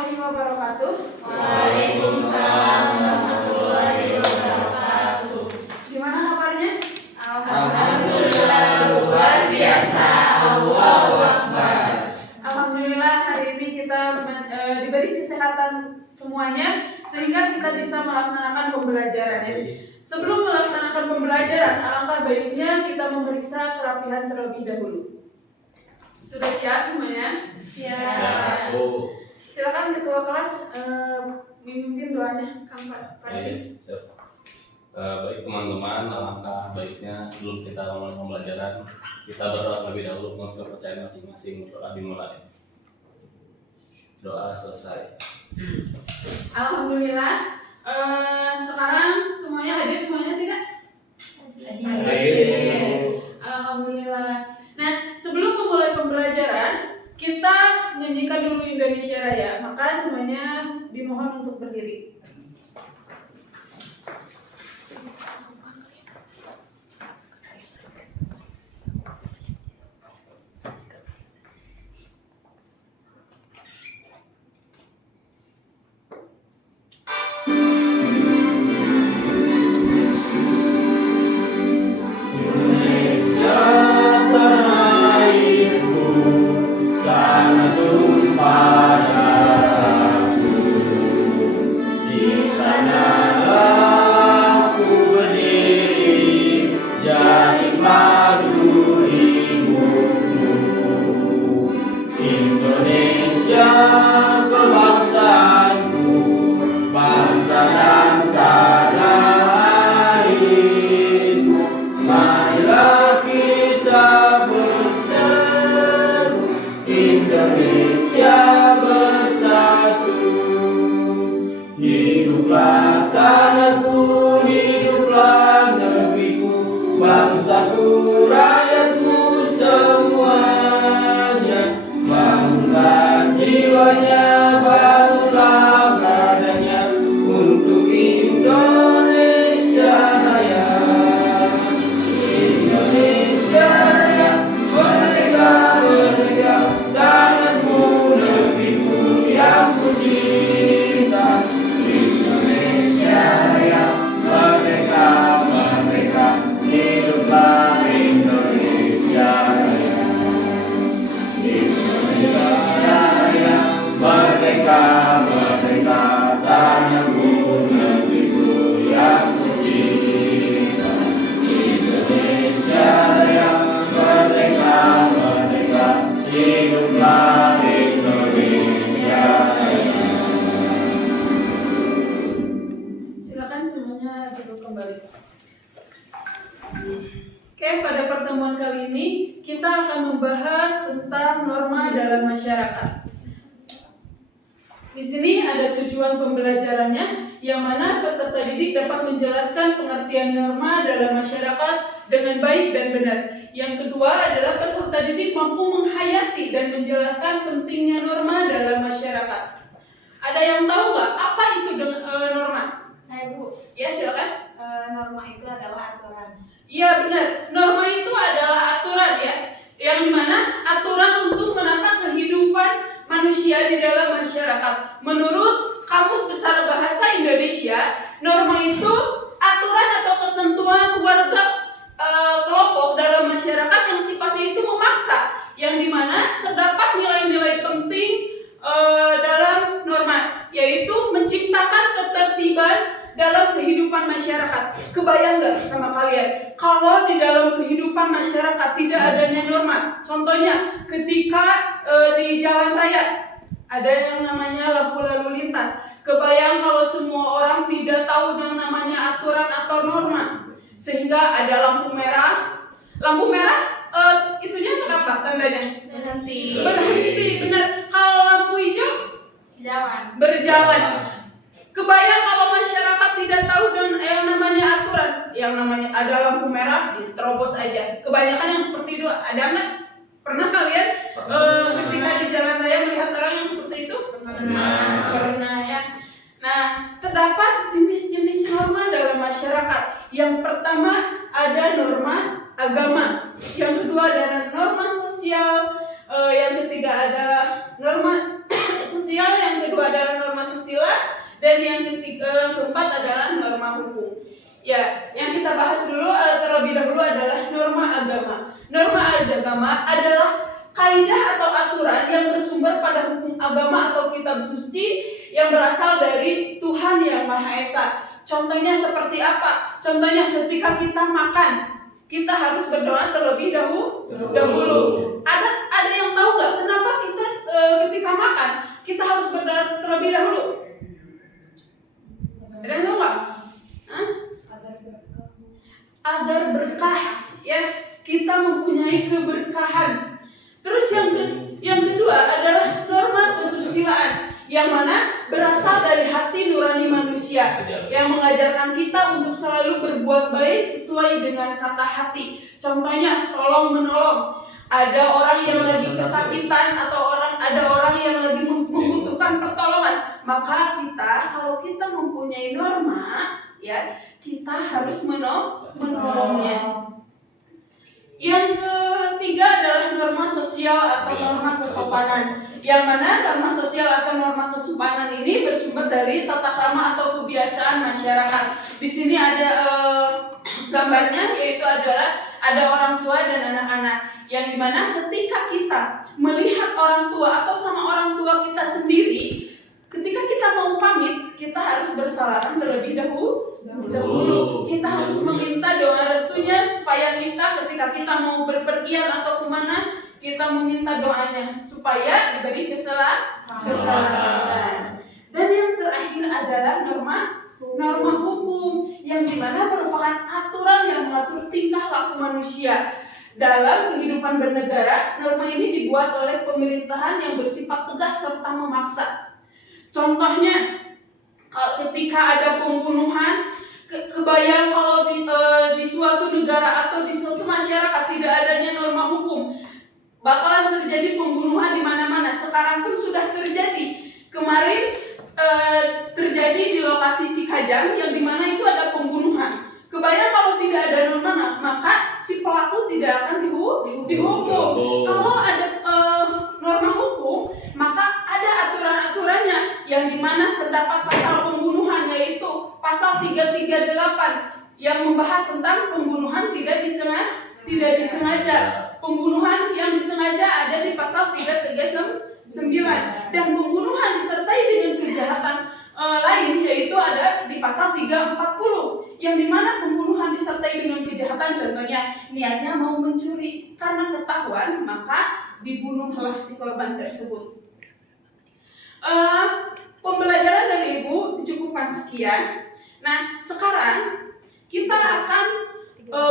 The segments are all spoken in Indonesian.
warahmatullahi wabarakatuh. Waalaikumsalam warahmatullahi wabarakatuh. Gimana kabarnya? Alhamdulillah luar biasa. Allahu Akbar. Alhamdulillah hari ini kita diberi kesehatan semuanya sehingga kita bisa melaksanakan pembelajaran ya. Sebelum melaksanakan pembelajaran, alangkah baiknya kita memeriksa kerapihan terlebih dahulu. Sudah siap semuanya? Siap. Silakan ketua kelas memimpin doanya, Kang Fadli. Baik teman-teman, alangkah baiknya sebelum kita mulai pembelajaran kita berdoa terlebih dahulu untuk kepercayaan masing-masing. Doa dimulai. Doa selesai. Alhamdulillah. Sekarang semuanya hadir semuanya tidak? Hadir. Alhamdulillah. Nah, sebelum memulai pembelajaran, kita nyanyikan dulu Indonesia Raya. Maka semuanya dimohon untuk berdiri. Hiduplah tanahku, hiduplah negeriku, bangsaku, rakyatku semuanya. Bangunlah jiwanya, bangunlah badannya untuk Indonesia Raya. Indonesia Raya, merdeka, merdeka, tanahku, negeriku yang ku cinta. Indonesia Raya, merdeka, merdeka, hiduplah Indonesia Raya. Indonesia Raya, merdeka, merdeka, tanahku, negeriku yang ku cinta. Indonesia Raya, merdeka, merdeka, hiduplah Indonesia Raya. Silakan semuanya duduk kembali. Oke, pada pertemuan kali ini kita akan membahas tentang norma dalam masyarakat. Di sini ada tujuan pembelajarannya, yang mana peserta didik dapat menjelaskan pengertian norma dalam masyarakat dengan baik dan benar. Yang kedua adalah peserta didik mampu menghayati dan menjelaskan pentingnya norma dalam masyarakat. Ada yang tahu nggak apa itu norma? Saya Bu, Ya, silakan. norma itu adalah aturan. Iya benar, norma itu adalah aturan ya, yang dimana aturan untuk menata kehidupan manusia di dalam masyarakat. Menurut Kamus Besar Bahasa Indonesia, norma itu aturan atau ketentuan warga kelompok dalam masyarakat yang sifatnya itu memaksa, yang dimana terdapat nilai-nilai penting dalam norma, yaitu menciptakan ketertiban dalam kehidupan masyarakat. Kebayang nggak sama kalian kalau di dalam kehidupan masyarakat tidak adanya norma? Contohnya ketika di jalan raya ada yang namanya lampu lalu lintas. Kebayang kalau semua orang tidak tahu yang namanya aturan atau norma, sehingga ada lampu merah. Lampu merah itunya apa tandanya? Berhenti. Berhenti, benar. Kalau lampu hijau Jalan. berjalan. Kebayang kalau masyarakat tidak tahu dengan yang namanya aturan, yang namanya ada lampu merah diterobos aja. Kebanyakan yang seperti itu. Ada nggak? Pernah kalian ketika di jalan raya melihat orang yang seperti itu? Pernah ya. Nah, terdapat jenis-jenis norma dalam masyarakat. Yang pertama ada norma agama, yang kedua ada norma sosial, yang ketiga ada norma sosial, yang kedua ada Dan yang keempat adalah norma hukum. Ya, yang kita bahas dulu terlebih dahulu adalah norma agama. Norma agama adalah kaidah atau aturan yang bersumber pada hukum agama atau kitab suci yang berasal dari Tuhan Yang Maha Esa. Contohnya seperti apa? Contohnya ketika kita makan, kita harus berdoa terlebih dahulu. Ada yang tahu nggak kenapa kita ketika makan kita harus berdoa terlebih dahulu? Ada yang tahu nggak? Agar berkah, ya, kita mempunyai keberkahan. Terus yang kedua adalah norma kesusilaan, yang mana berasal dari hati nurani manusia, yang mengajarkan kita untuk selalu berbuat baik sesuai dengan kata hati. Contohnya tolong menolong. Ada orang yang lagi kesakitan atau ada orang yang lagi membutuhkan pertolongan, maka kalau kita mempunyai norma, ya, kita harus menolongnya. Yang ketiga adalah norma sosial atau norma kesopanan, yang mana norma sosial atau norma kesopanan ini bersumber dari tata krama atau kebiasaan masyarakat. Di sini ada gambarnya, yaitu adalah ada orang tua dan anak-anak, yang dimana ketika kita melihat orang tua atau sama orang tua kita sendiri, ketika kita mau pamit, kita harus bersalaman terlebih dahulu. Kita harus meminta doa restunya supaya kita ketika kita mau berpergian atau kemana, kita meminta doanya supaya diberi keselamatan. Dan yang terakhir adalah norma hukum, yang dimana merupakan aturan yang mengatur tingkah laku manusia dalam kehidupan bernegara. Norma ini dibuat oleh pemerintahan yang bersifat tegas serta memaksa. Contohnya, ketika ada pembunuhan, kebayang kalau di suatu negara atau di suatu masyarakat tidak adanya norma hukum, bakalan terjadi pembunuhan di mana-mana. Sekarang pun sudah terjadi. Kemarin terjadi di lokasi Cikajang, yang dimana itu ada pembunuhan. Kebayang kalau tidak ada norma, maka si pelaku tidak akan dihukum. Kalau ada norma hukum, maka ada aturan-aturannya, yang dimana terdapat pasal pembunuhan, yaitu pasal 338 yang membahas tentang pembunuhan tidak disengaja. Pembunuhan yang disengaja ada di pasal 339, dan pembunuhan disertai dengan kejahatan lain, yaitu ada di pasal 340, yang dimana pembunuhan disertai dengan kejahatan, contohnya niatnya mau mencuri, karena ketahuan maka dibunuhlah si korban tersebut. Pembelajaran dari Ibu dicukupkan sekian. Nah, sekarang kita akan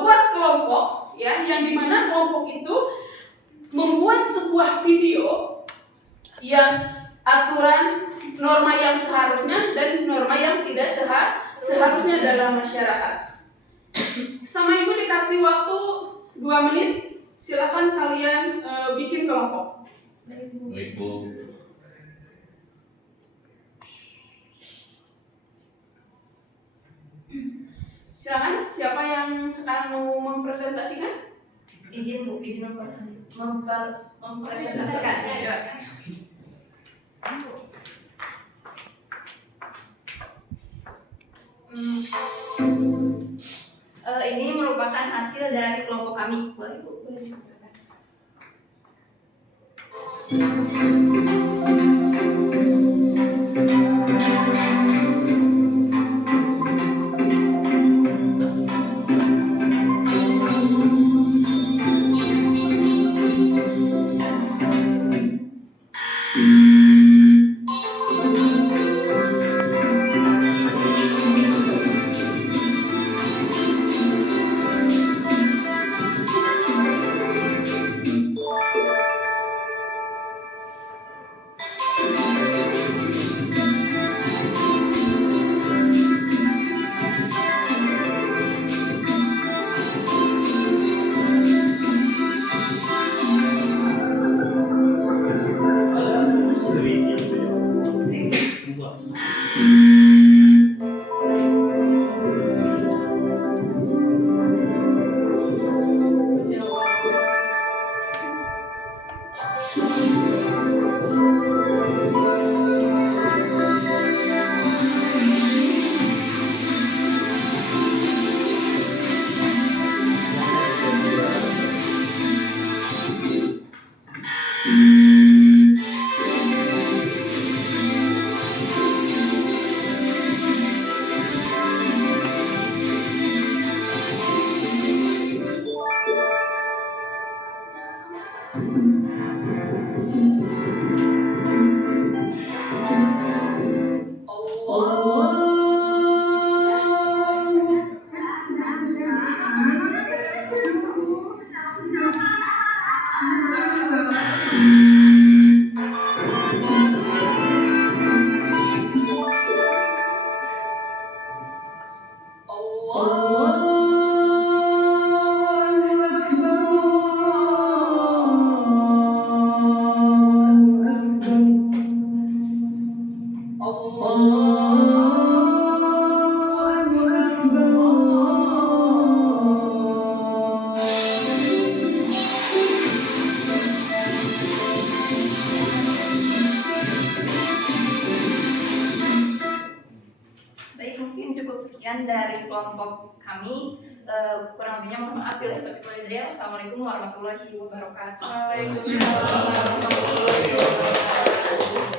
buat kelompok, ya, yang dimana kelompok itu membuat sebuah video yang aturan norma yang seharusnya dan norma yang tidak seharusnya dalam masyarakat. Sama Ibu dikasih waktu 2 menit, silakan kalian bikin kelompok. Baik, Bu. Silakan, siapa yang sekarang mau mempresentasikan? Izin Bu, izin mempresentasikan. Silakan. Ini merupakan hasil dari kelompok kami. Boleh Bu? Boleh diceritakan. Sekian dari kelompok kami. Kurang lebihnya mohon maaf bila tapi boleh dari. Wassalamualaikum warahmatullahi wabarakatuh. Waalaikumsalam warahmatullahi wabarakatuh.